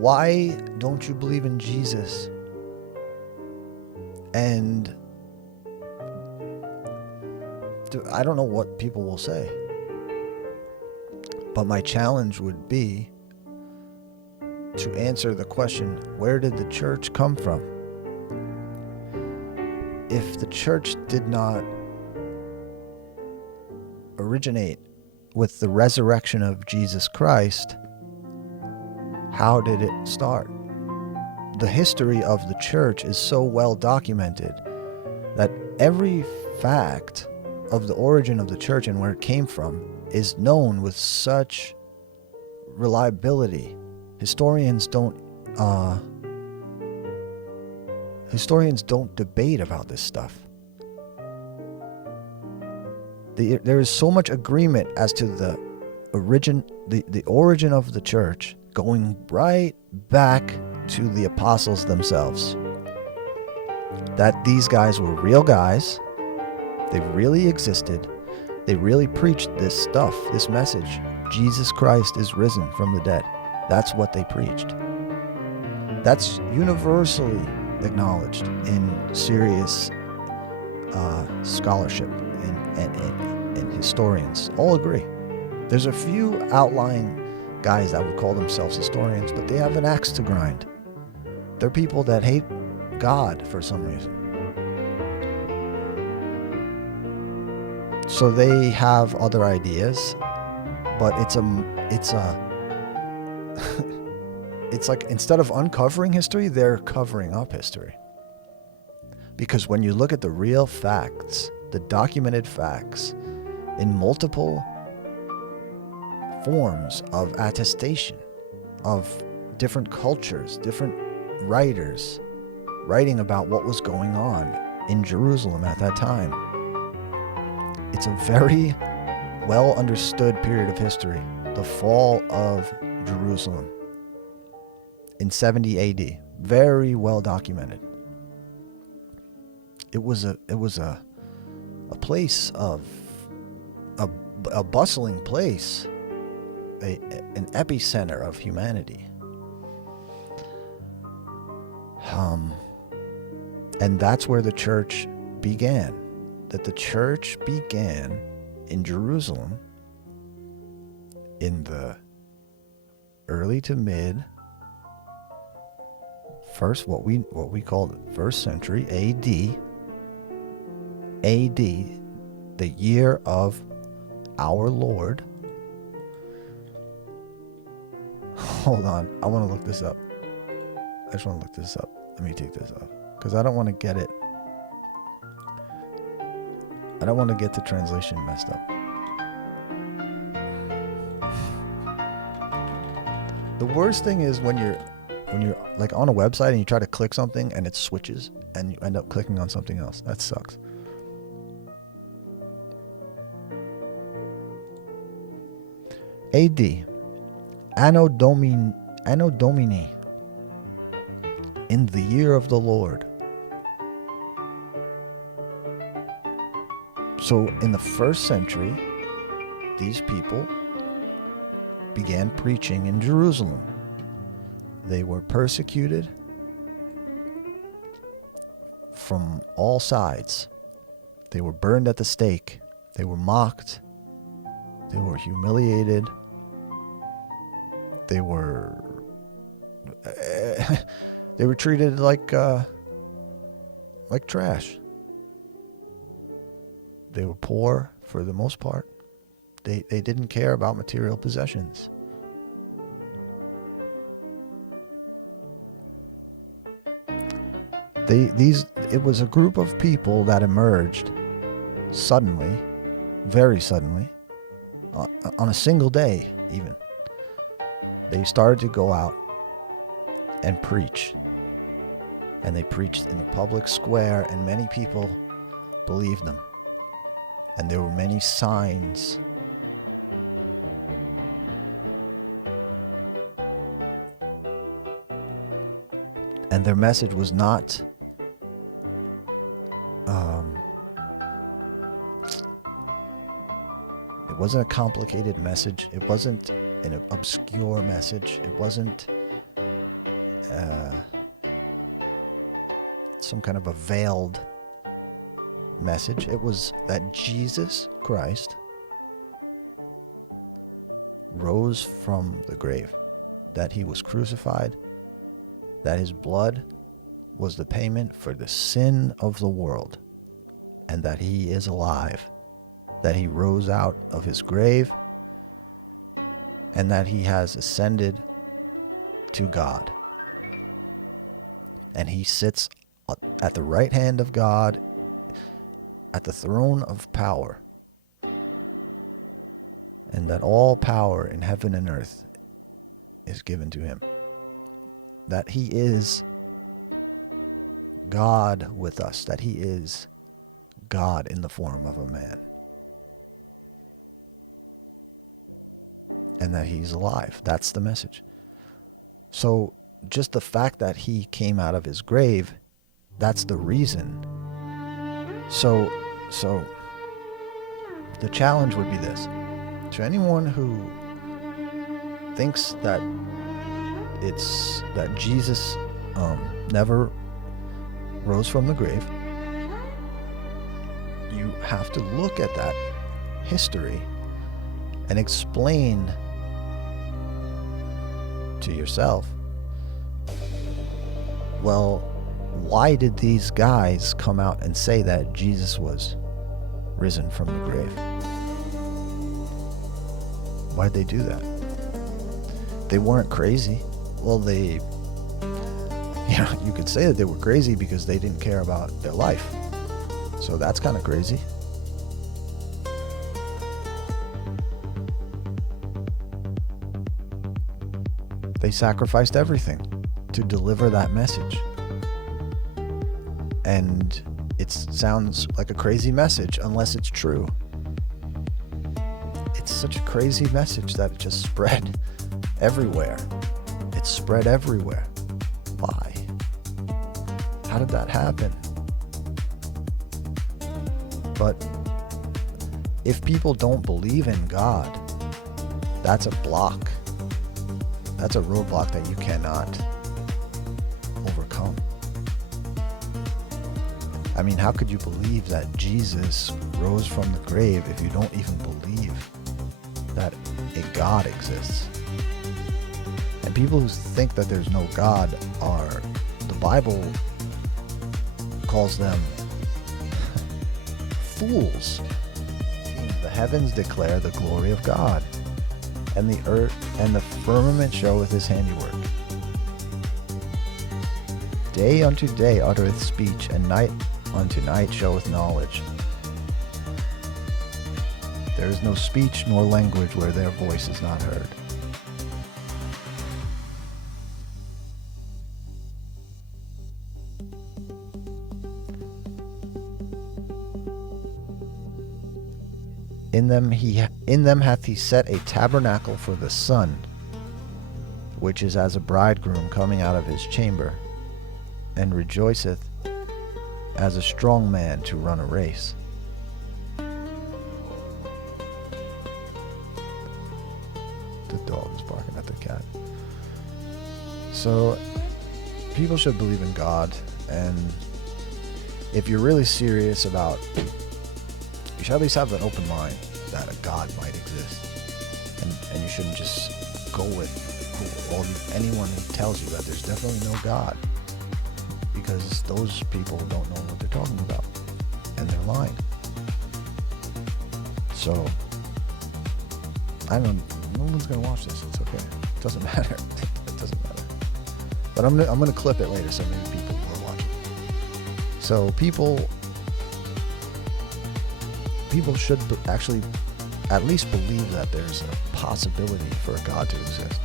why don't you believe in Jesus? And I don't know what people will say, but my challenge would be to answer the question, where did the church come from? If the church did not originate with the resurrection of Jesus Christ, how did it start? The history of the church is so well documented that every fact of the origin of the church and where it came from is known with such reliability. Historians don't debate about this stuff. There is so much agreement as to the origin of the church, going right back to the apostles themselves, that these guys were real guys. They really existed. They really preached this stuff, this message. Jesus Christ is risen from the dead. That's what they preached. That's universally acknowledged in serious scholarship, and historians all agree. There's a few outlying guys that would call themselves historians, but they have an axe to grind. They're people that hate God for some reason. So they have other ideas, but it's like, instead of uncovering history, they're covering up history. Because when you look at the real facts, the documented facts, in multiple forms of attestation of different cultures, different writers writing about what was going on in Jerusalem at that time, it's a very well understood period of history, the fall of Jerusalem in 70 AD. Very well documented. It was a place of a bustling place, an epicenter of humanity. And that's where the church began. That the church began in Jerusalem in the early to mid first, what we call the first century AD, the year of our Lord. Hold on, I want to look this up. I just want to look this up. Let me take this off, because I don't want to get it. I don't want to get the translation messed up. The worst thing is when you're like on a website and you try to click something and it switches and you end up clicking on something else. That sucks. AD, Anno Domini, in the year of the Lord. So in the first century, these people began preaching in Jerusalem. They were persecuted from all sides. They were burned at the stake. They were mocked. They were humiliated. They were treated like trash. They were poor for the most part. They didn't care about material possessions. It was a group of people that emerged suddenly, very suddenly, on a single day even. They started to go out and preach. And they preached in the public square, and many people believed them. And there were many signs. And their message was not it wasn't a complicated message. It wasn't an obscure message. It wasn't some kind of a veiled message. It was that Jesus Christ rose from the grave, that he was crucified, that his blood was the payment for the sin of the world, and that he is alive, that he rose out of his grave, and that he has ascended to God. And he sits at the right hand of God at the throne of power, and that all power in heaven and earth is given to him. That he is God with us, that he is God in the form of a man, and that he's alive. That's the message. So just the fact that he came out of his grave, that's the reason. So the challenge would be this: to anyone who thinks that Jesus never rose from the grave, you have to look at that history and explain to yourself, well, why did these guys come out and say that Jesus was risen from the grave? Why'd they do that? They weren't crazy. Well, you could say that they were crazy because they didn't care about their life. So that's kind of crazy. They sacrificed everything to deliver that message. And it sounds like a crazy message unless it's true. It's such a crazy message that it just spread everywhere. It spread everywhere. Why? How did that happen? But if people don't believe in God, that's a block. That's a roadblock that you cannot overcome. I mean, how could you believe that Jesus rose from the grave if you don't even believe that a God exists? And people who think that there's no God the Bible calls them fools. The heavens declare the glory of God, and the earth and the firmament showeth his handiwork. Day unto day uttereth speech, and night unto night showeth knowledge. There is no speech nor language where their voice is not heard. In them hath he set a tabernacle for the sun, which is as a bridegroom coming out of his chamber, and rejoiceth as a strong man to run a race. The dog is barking at the cat. So people should believe in God, and if you're really serious about, you should at least have an open mind that a God might exist, and you shouldn't just go with anyone who tells you that there's definitely no God, because those people don't know what they're talking about, and they're lying. So I don't. No one's gonna watch this. It's okay. It doesn't matter. It doesn't matter. But I'm gonna clip it later so maybe people will watch it. So people should actually at least believe that there's a possibility for a God to exist.